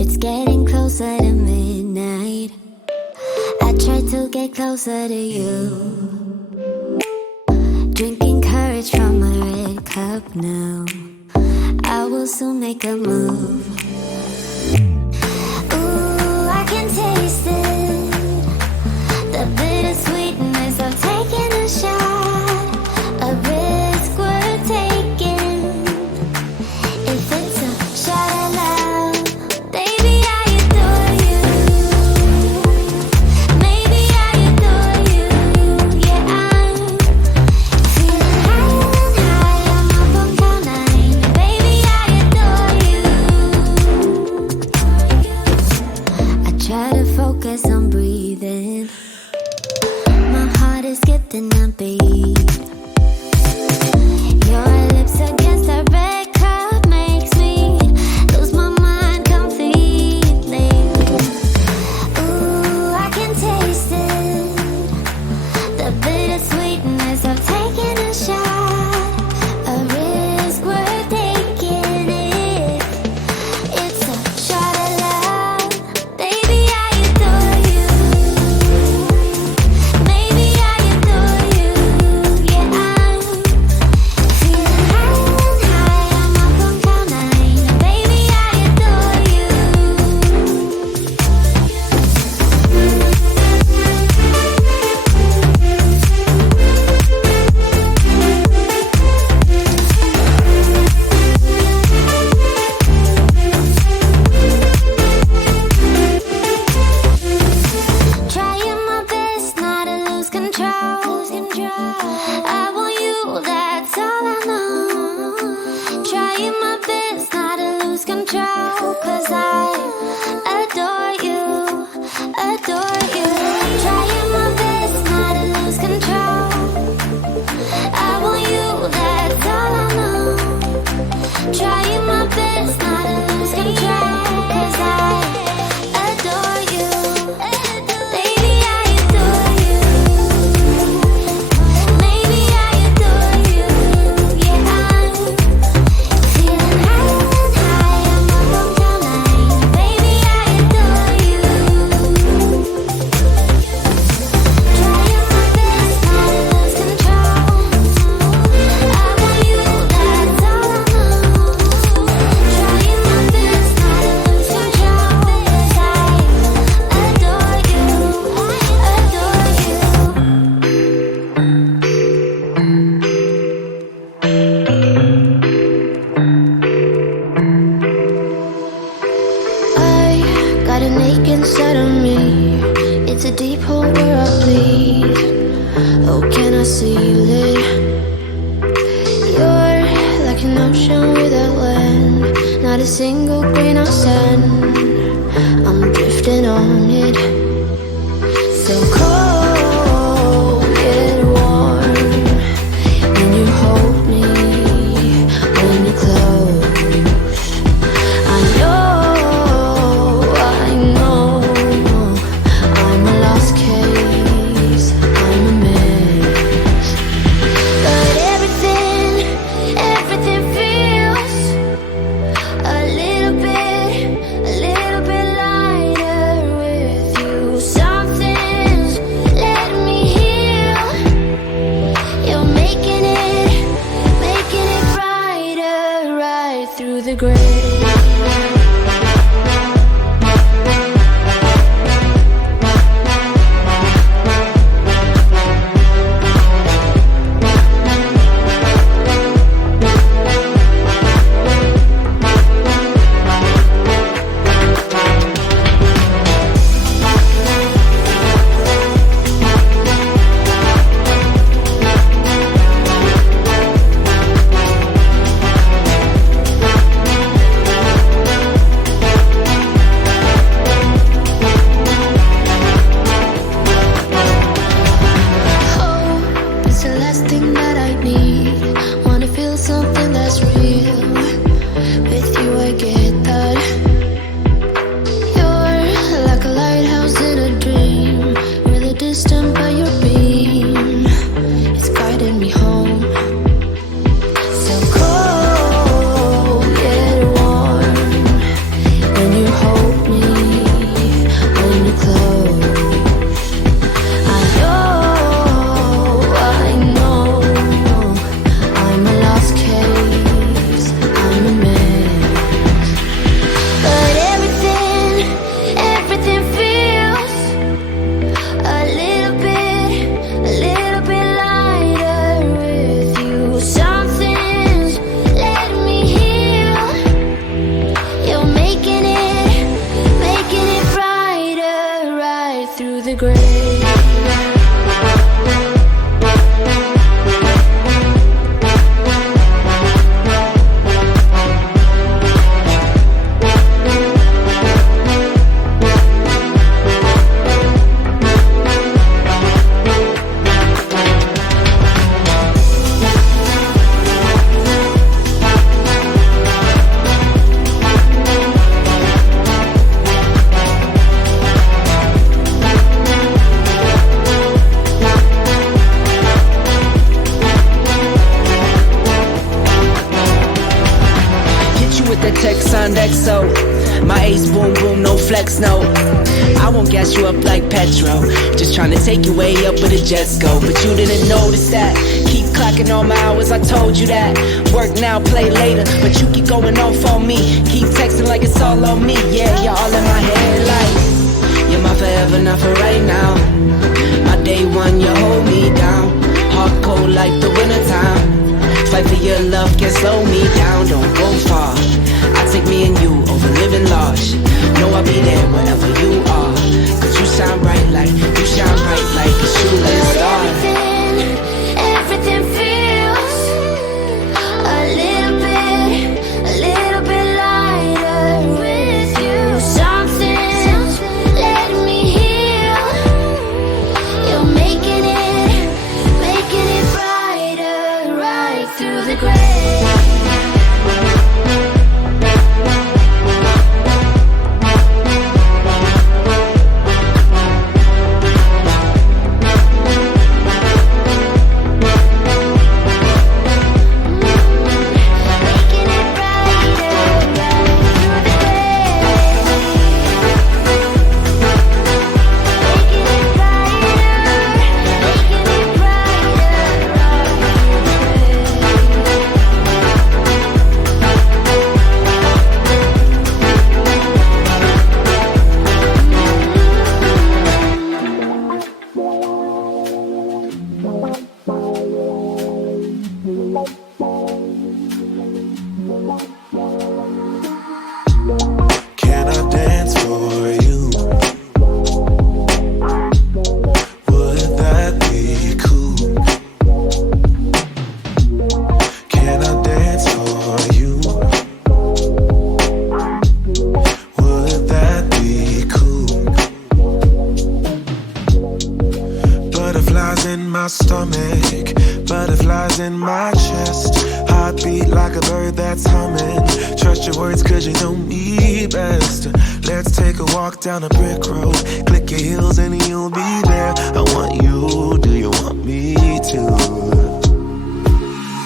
It's getting closer to midnight. I try to get closer to you. Drinking courage from a red cup now. I will soon make a move. Ooh, I can taste it. The bittersweetness of taking a shot. A risk worth taking. If it's a shot of love, baby, I adore you. Maybe I adore you. Yeah, I'm feeling high and high. I'm up on cloud nine. Baby, I adore you. I try to focus on breathing. My heart is skipping a beat. Your lips against a red cup makes me lose my mind completely. Ooh, I can taste it. The bittersweetness of taking a shot. A risk worth taking it. It's a shot of love. Baby, I adore you. Maybe I adore you. Yeah, I'm feeling high and high. I'm up on cloud nine. Baby, I adore you. Trying my best not to lose control. I want you, that's all I know. Trying my best not to lose control. 'Cause I adore you, adore you. Trying my best not to lose control. I want you, that's all I know. Trying my best not to lose control. 'Cause I adore you. Baby, I adore you. Maybe I adore you. Yeah, I'm feeling high and high. I'm up on cloud nine. Baby, I adore you. Trying my best not to lose control. I want you, that's all I know. Trying my best not to lose control. 'Cause I adore you, adore you. I got an ache inside of me. It's a deep hole where I bleed. Oh, can I seal it? You're like an ocean without land. Not a single grain of sand. I'm drifting on it. So cold yet warm. When you hold me, when you close. I know, I'm a lost case, I'm a mess. But everything feels a little bit lighter with you. Something's grave. With the text on XO, my ace boom boom, no flex, no. I won't gas you up like petrol, just trying to take you way up where the jets go. But you didn't notice that. Keep clocking all my hours, I told you that. Work now, play later, but you keep going off on me. Keep texting like it's all on me. Yeah, you're all in my head like you're my forever, not for right now. My day one, you hold me down. Hard cold like the wintertime. Fight for your love, can't slow me down, don't go far. I take me and you over living large. Know I'll be there wherever you are. Cause you shine bright like, you shine bright like a shooting star. Everything feels a little bit lighter with you. Something's letting me heal. You're making it brighter right through the gray. Can I dance for you? Would that be cool? Can I dance for you? Would that be cool? Butterflies in my stomach, butterflies in my chest. Heartbeat like a bird that's humming. Trust your words cause you know me best. Let's take a walk down a brick road. Click your heels and you'll be there. I want you, do you want me to?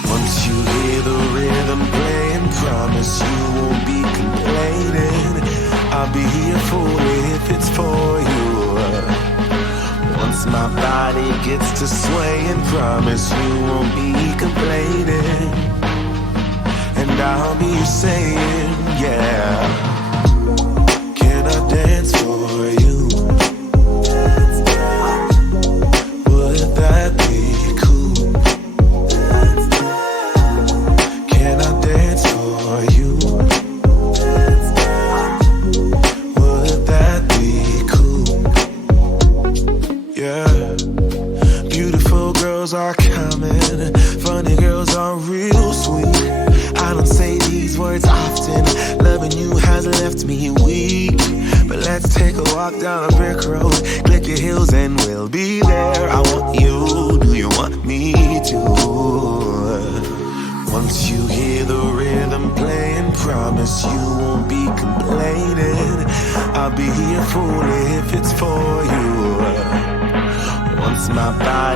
Once you hear the rhythm playing, promise you won't be complaining. I'll be here for it if it's for you. Once my body gets to swaying, promise you won't be complaining. And I'll be saying, yeah. Can I dance for you? Would that be cool? Can I dance for you? Would that be cool? Yeah. Beautiful girls are coming, funny girls are real sweet. I don't say these words often, loving you has left me weak. But let's take a walk down a brick road, click your heels and we'll be there. I want you, do you want me to? Once you hear the rhythm playing, promise you won't be complaining. I'll be here for it if it's for you. Once my body